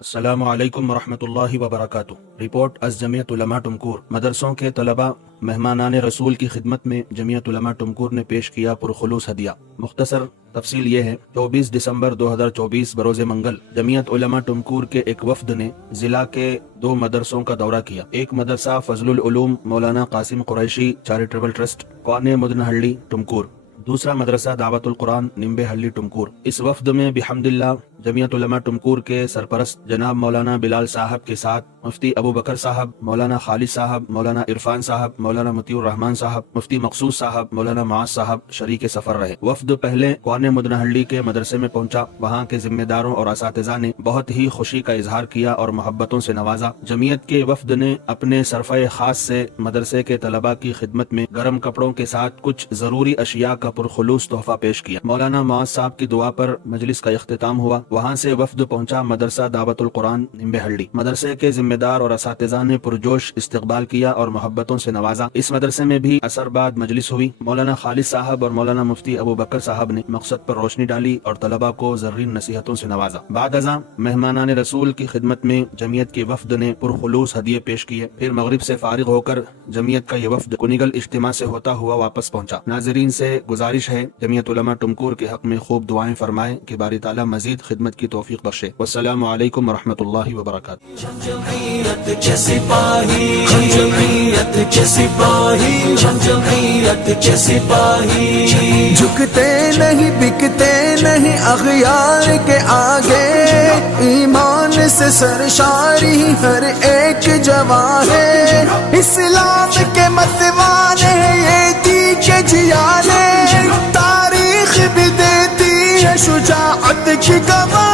السلام علیکم ورحمۃ اللہ وبرکاتہ۔ رپورٹ از جمعیت علماء ٹمکور۔ مدرسوں کے طلباء مہمانان رسول کی خدمت میں جمعیت علماء ٹمکور نے پیش کیا پرخلوص ہدیہ۔ مختصر تفصیل یہ ہے، 24 دسمبر 2024 بروز منگل جمعیت علماء ٹمکور کے ایک وفد نے ضلع کے 2 مدرسوں کا دورہ کیا۔ ایک مدرسہ فضل العلوم مولانا قاسم قریشی چیریٹیبل ٹرسٹ کونے مدنہلّی ٹمکور، دوسرا مدرسہ دعوت القرآن نمبے ہلّی ٹمکور۔ اس وفد میں بحمد اللہ جمعیت علماء ٹمکور کے سرپرست جناب مولانا بلال صاحب کے ساتھ مفتی ابو بکر صاحب، مولانا خالد صاحب، مولانا عرفان صاحب، مولانا مطیع الرحمان صاحب، مفتی مقصود صاحب، مولانا معاذ صاحب شریک سفر رہے۔ وفد پہلے کونے مدنہلّی کے مدرسے میں پہنچا۔ وہاں کے ذمہ داروں اور اساتذہ نے بہت ہی خوشی کا اظہار کیا اور محبتوں سے نوازا۔ جمعیت کے وفد نے اپنے صرفہ خاص سے مدرسے کے طلباء کی خدمت میں گرم کپڑوں کے ساتھ کچھ ضروری اشیاء کا پرخلوص تحفہ پیش کیا۔ مولانا معاذ صاحب کی دعا پر مجلس کا اختتام ہوا۔ وہاں سے وفد پہنچا مدرسہ دعوت القرآن نمبے ہلّی۔ مدرسے کے ذمہ دار اور اساتذہ نے پرجوش استقبال کیا اور محبتوں سے نوازا۔ اس مدرسے میں بھی عصر بعد مجلس ہوئی۔ مولانا خالد صاحب اور مولانا مفتی ابو بکر صاحب نے مقصد پر روشنی ڈالی اور طلباء کو زرین نصیحتوں سے نوازا۔ بعد ازاں مہمانان رسول کی خدمت میں جمعیت کے وفد نے پرخلوص ہدیے پیش کیے۔ پھر مغرب سے فارغ ہو کر جمعیت کا یہ وفد کنگل اجتماع سے ہوتا ہوا واپس پہنچا۔ ناظرین سے گزارش ہے جمعیت علماء ٹمکور کے حق میں خوب دعائیں فرمائیں کہ باری تعالیٰ مزید خدمت کی توفیق بخشے۔ والسلام علیکم ورحمۃ اللہ وبرکاتہ۔ جمعیت کے سپاہی، جمعیت کے سپاہی، جمعیت کے سپاہی، جھکتے نہیں بکتے نہیں اغیار کے آگے، ایمان سے سرشاری ہر ایک جوان ہے، اسلام کے متوانے یہ دی کے جیانے، تاریخ بھی دیتی ہے شجاعت کی گواہ۔